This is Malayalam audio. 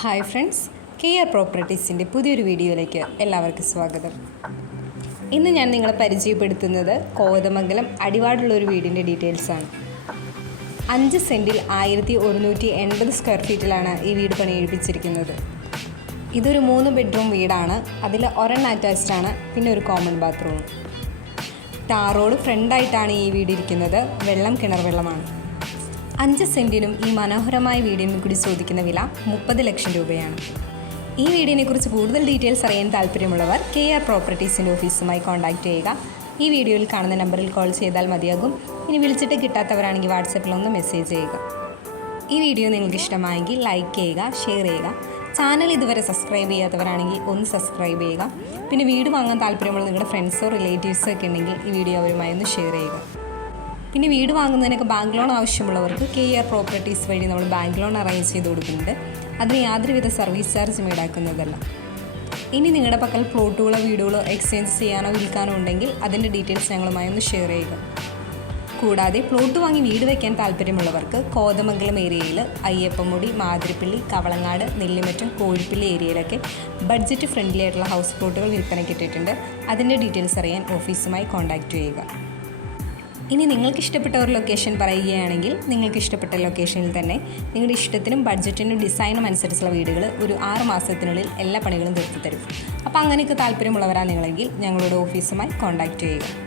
ഹായ് ഫ്രണ്ട്സ്, KR പ്രോപ്പർട്ടീസിൻ്റെ പുതിയൊരു വീഡിയോയിലേക്ക് എല്ലാവർക്കും സ്വാഗതം. ഇന്ന് ഞാൻ നിങ്ങളെ പരിചയപ്പെടുത്തുന്നത് കോതമംഗലം അടിവാടുള്ള ഒരു വീടിൻ്റെ ഡീറ്റെയിൽസാണ്. 5 സെൻറ്റിൽ 1180 സ്ക്വയർ ഫീറ്റിലാണ് ഈ വീട് പണിയെടുപ്പിച്ചിരിക്കുന്നത്. ഇതൊരു 3 ബെഡ്റൂം വീടാണ്. അതിൽ ഒരെണ്ണം അറ്റാച്ച്ഡ് ആണ്, പിന്നെ ഒരു കോമൺ ബാത്റൂം. ടാർ റോഡ് ഫ്രണ്ടായിട്ടാണ് ഈ വീട് ഇരിക്കുന്നത്. വെള്ളം കിണർ വെള്ളമാണ്. 5 സെൻറ്റിനും ഈ മനോഹരമായ വീടിന് കൂടി ചോദിക്കുന്ന വില 30 ലക്ഷം രൂപയാണ്. ഈ വീടിനെക്കുറിച്ച് കൂടുതൽ ഡീറ്റെയിൽസ് അറിയാൻ താല്പര്യമുള്ളവർ KR പ്രോപ്പർട്ടീസിൻ്റെ ഓഫീസുമായി കോൺടാക്റ്റ് ചെയ്യുക. ഈ വീഡിയോയിൽ കാണുന്ന നമ്പറിൽ കോൾ ചെയ്താൽ മതിയാകും. ഇനി വിളിച്ചിട്ട് കിട്ടാത്തവരാണെങ്കിൽ വാട്സപ്പിൽ ഒന്ന് മെസ്സേജ് ചെയ്യുക. ഈ വീഡിയോ നിങ്ങൾക്ക് ഇഷ്ടമായെങ്കിൽ ലൈക്ക് ചെയ്യുക, ഷെയർ ചെയ്യുക. ചാനൽ ഇതുവരെ സബ്സ്ക്രൈബ് ചെയ്യാത്തവരാണെങ്കിൽ ഒന്ന് സബ്സ്ക്രൈബ് ചെയ്യുക. പിന്നെ വീട് വാങ്ങാൻ താല്പര്യമുള്ള നിങ്ങളുടെ ഫ്രണ്ട്സോ റിലേറ്റീവ്സോ ഒക്കെ ഉണ്ടെങ്കിൽ ഈ വീഡിയോ അവരുമായി ഒന്ന് ഷെയർ ചെയ്യുക. പിന്നെ വീട് വാങ്ങുന്നതിനൊക്കെ ബാങ്ക് ലോൺ ആവശ്യമുള്ളവർക്ക് KR പ്രോപ്പർട്ടീസ് വഴി നമ്മൾ ബാങ്ക് ലോൺ അറേഞ്ച് ചെയ്ത് കൊടുക്കുന്നുണ്ട്. അതിന് യാതൊരുവിധ സർവീസ് ചാർജും ഈടാക്കുന്നതല്ല. ഇനി നിങ്ങളുടെ പക്കൽ പ്ലോട്ടുകളോ വീടുകളോ എക്സ്ചേഞ്ച് ചെയ്യാനോ വിൽക്കാനോ ഉണ്ടെങ്കിൽ അതിൻ്റെ ഡീറ്റെയിൽസ് ഞങ്ങളുമായി ഒന്ന് ഷെയർ ചെയ്യുക. കൂടാതെ പ്ലോട്ട് വാങ്ങി വീട് വയ്ക്കാൻ താല്പര്യമുള്ളവർക്ക് കോതമംഗലം ഏരിയയിൽ അയ്യപ്പമുടി, മാതിരപ്പള്ളി, കവളങ്ങാട്, നെല്ലിമറ്റം, കോഴിപ്പള്ളി ഏരിയയിലൊക്കെ ബഡ്ജറ്റ് ഫ്രണ്ട്ലി ആയിട്ടുള്ള ഹൗസ് പ്ലോട്ടുകൾ വിൽപ്പനയ്ക്ക് ഇട്ടിട്ടുണ്ട്. അതിൻ്റെ ഡീറ്റെയിൽസ് അറിയാൻ ഓഫീസുമായി കോൺടാക്റ്റ് ചെയ്യുക. ഇനി നിങ്ങൾക്ക് ഇഷ്ടപ്പെട്ട ഒരു ലൊക്കേഷൻ പറയുകയാണെങ്കിൽ നിങ്ങൾക്ക് ഇഷ്ടപ്പെട്ട ലൊക്കേഷനിൽ തന്നെ നിങ്ങളുടെ ഇഷ്ടത്തിനും ബഡ്ജറ്റിനും ഡിസൈനും അനുസരിച്ചുള്ള വീടുകൾ ഒരു 6 മാസത്തിനുള്ളിൽ എല്ലാ പണികളും തീർത്ത് തരും. അപ്പോൾ അങ്ങനെയൊക്കെ താല്പര്യമുള്ളവരാണ് നിങ്ങളെങ്കിൽ ഞങ്ങളുടെ ഓഫീസുമായി കോൺടാക്റ്റ് ചെയ്യുക.